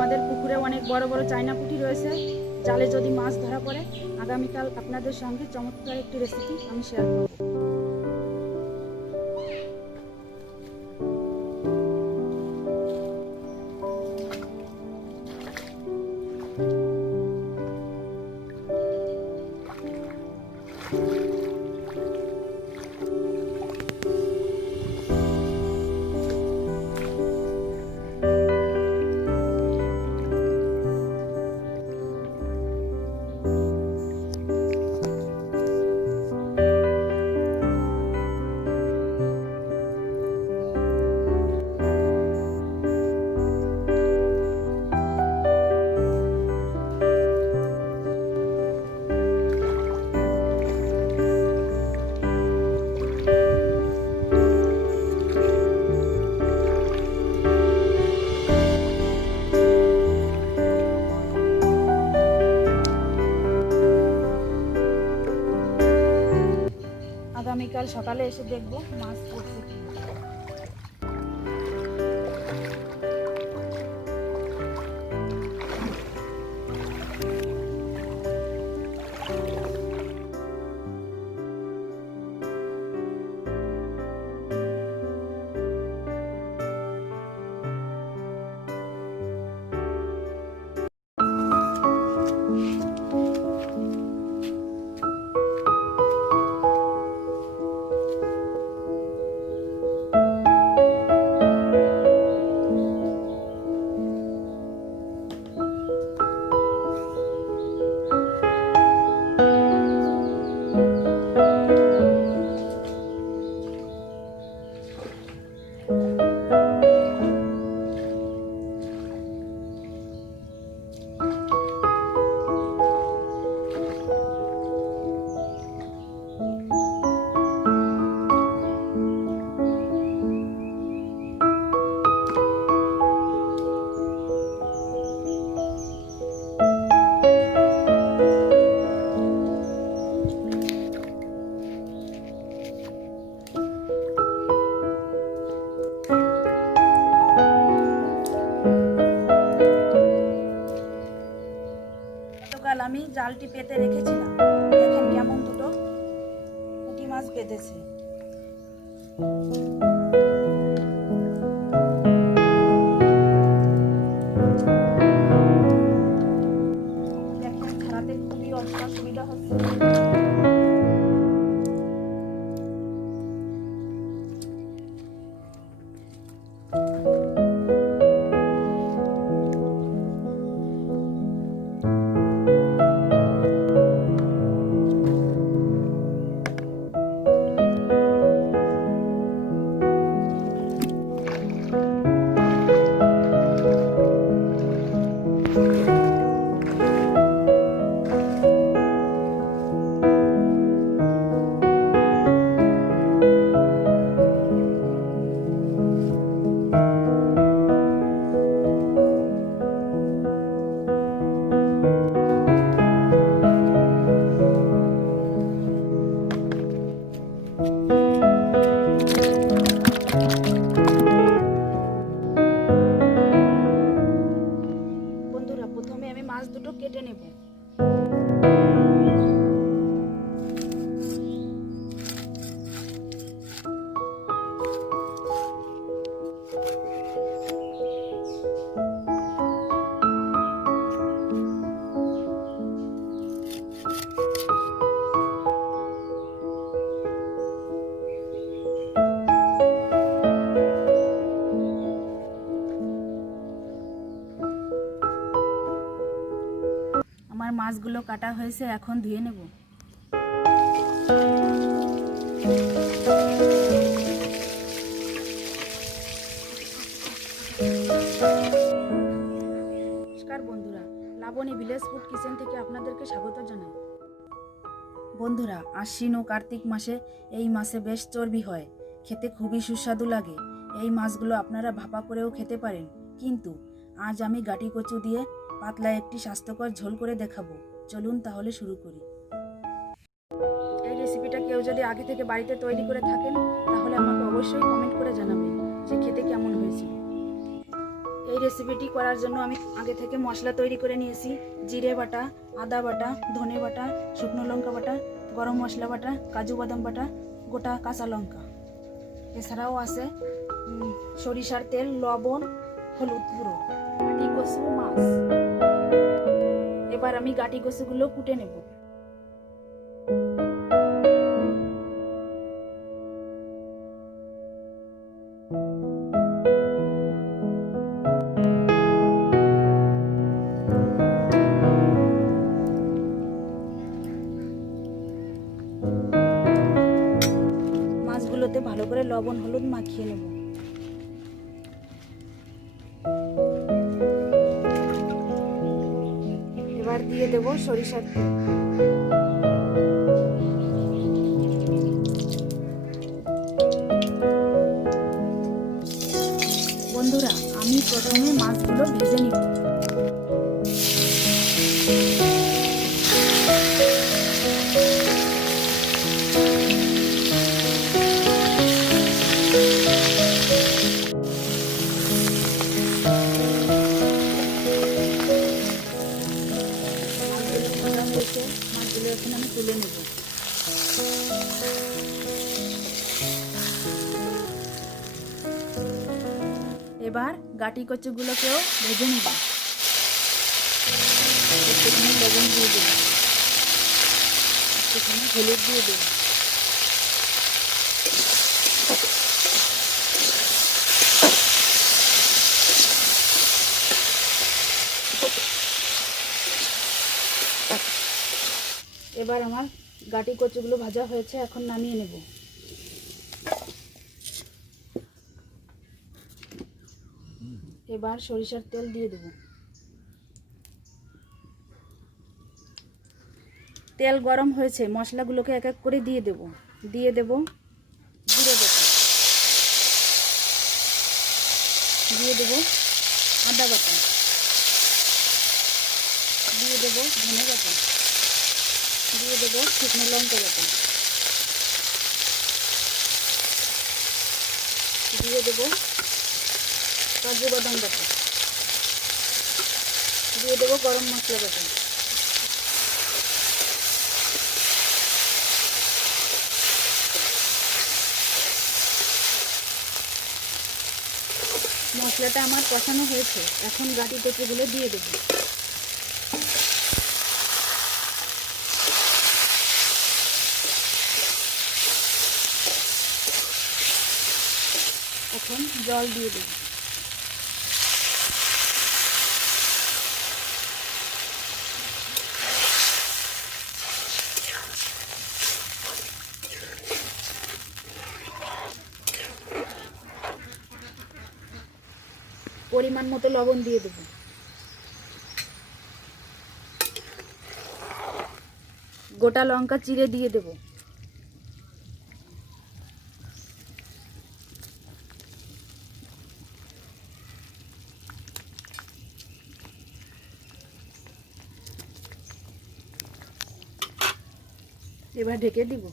আমাদের পুকুরে অনেক বড় বড় চায়না পুঁটি রয়েছে। জালে যদি মাছ ধরা পড়ে, আগামীকাল আপনাদের সঙ্গে চমৎকার একটি রেসিপি আমি শেয়ার করব। আগামীকাল সকালে এসে দেখব মাছ পড়ছে কি। আমি জালটি পেতে রেখেছিলাম, দেখেন কেমন দুটো পুঁটি মাছ বেঁধেছে। দেখেন ছাড়াতে খুবই অসুবিধা হচ্ছে। মাছ দুটো কেটে নেব। আমার মাছগুলো কাটা হয়েছে, এখন ধুয়ে নেব। নমস্কার বন্ধুরা, লাবণী ভিলেজ ফুড কিচেন থেকে আপনাদেরকে স্বাগত জানাই। বন্ধুরা, আশ্বিন ও কার্তিক মাসে এই মাছে বেশ চর্বি হয়, খেতে খুবই সুস্বাদু লাগে। এই মাছগুলো আপনারা ভাপা করেও খেতে পারেন, কিন্তু আজ আমি গাটি কচু দিয়ে পাতলা একটি স্বাস্থ্যকর ঝোল করে দেখাবো। চলুন তাহলে শুরু করি। এই রেসিপিটা কেউ যদি আগে থেকে বাড়িতে তৈরি করে থাকেন, তাহলে আমাকে অবশ্যই কমেন্ট করে জানাবেন যে খেতে কেমন হয়েছে। এই রেসিপিটি করার জন্য আমি আগে থেকে মশলা তৈরি করে নিয়েছি। জিরে বাটা, আদা বাটা, ধনে বাটা, শুকনো লঙ্কা বাটা, গরম মশলা বাটা, কাজু বাদাম বাটা, গোটা কাঁচা লঙ্কা। এছাড়াও আছে সরিষার তেল, লবণ, হলুদ গুঁড়ো, গাটি কচু, মাছ। এবার আমি গাটি কচুগুলো কুটে নেব। মাছগুলোতে ভালো করে লবণ হলুদ মাখিয়ে নেব। এবার দিয়ে দেব সরিষার তেল। বন্ধুরা, আমি প্রথমে মাছগুলো ভেজে নিব। মাছগুলো এখন আমি তুলে নেব। এবার গাটি কচুগুলোকেও ভেজে নেব। একটুখানি লবণ দিয়ে দেব, একটুখানি হলুদ দিয়ে দেব। এবার আমার গাটি কচুগুলো ভাজা হয়েছে, এখন নামিয়ে নেব। এবার সরিষার তেল দিয়ে দেব। তেল গরম হয়েছে, মশলাগুলোকে এক এক করে দিয়ে দেব। দিয়ে দেব জিরে বাটা, দিয়ে দেব আদা বাটা, দিয়ে দেব ধনে বাটা, দিয়ে দেব শুকনো লঙ্কা বাটা, দিয়ে দেব কাজু বাদাম বাটা, দিয়ে দেব গরম মশলা বাটা। মশলাটা আমার কষানো হয়েছে, এখন গাটি কচুগুলো দিয়ে দেব। এখন জল দিয়ে দেব। পরিমাণ মতো লবণ দিয়ে দেব। গোটা লঙ্কা চিড়ে দিয়ে দেব। এবার ঢেকে দিব।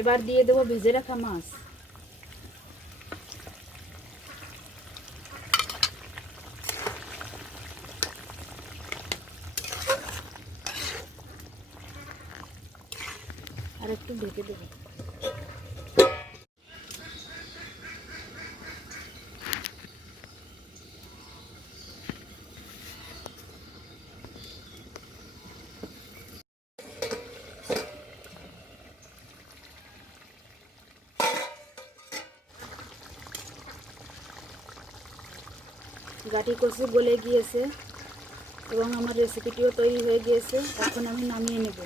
এবার দিয়ে দেব ভেজে রাখা মাছ। আর একটু ঢেকে দেব। গাটি কচু গলে গিয়েছে এবং আমার রেসিপিটিও তৈরি হয়ে গিয়েছে। এখন আমি নামিয়ে নেব।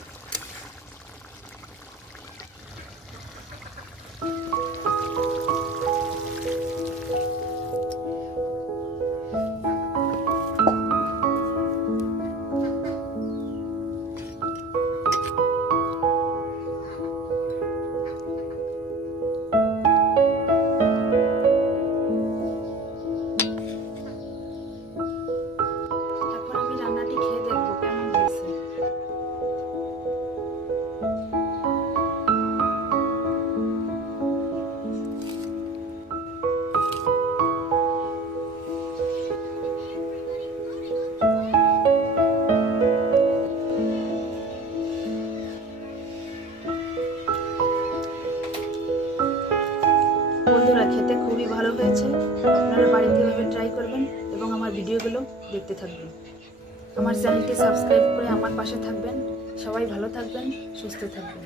খেতে খুবই ভালো হয়েছে। আপনারা বাড়িতে এভাবে ট্রাই করবেন এবং আমার ভিডিওগুলো দেখতে থাকবেন। আমার চ্যানেলটি সাবস্ক্রাইব করে আমার পাশে থাকবেন। সবাই ভালো থাকবেন, সুস্থ থাকবেন।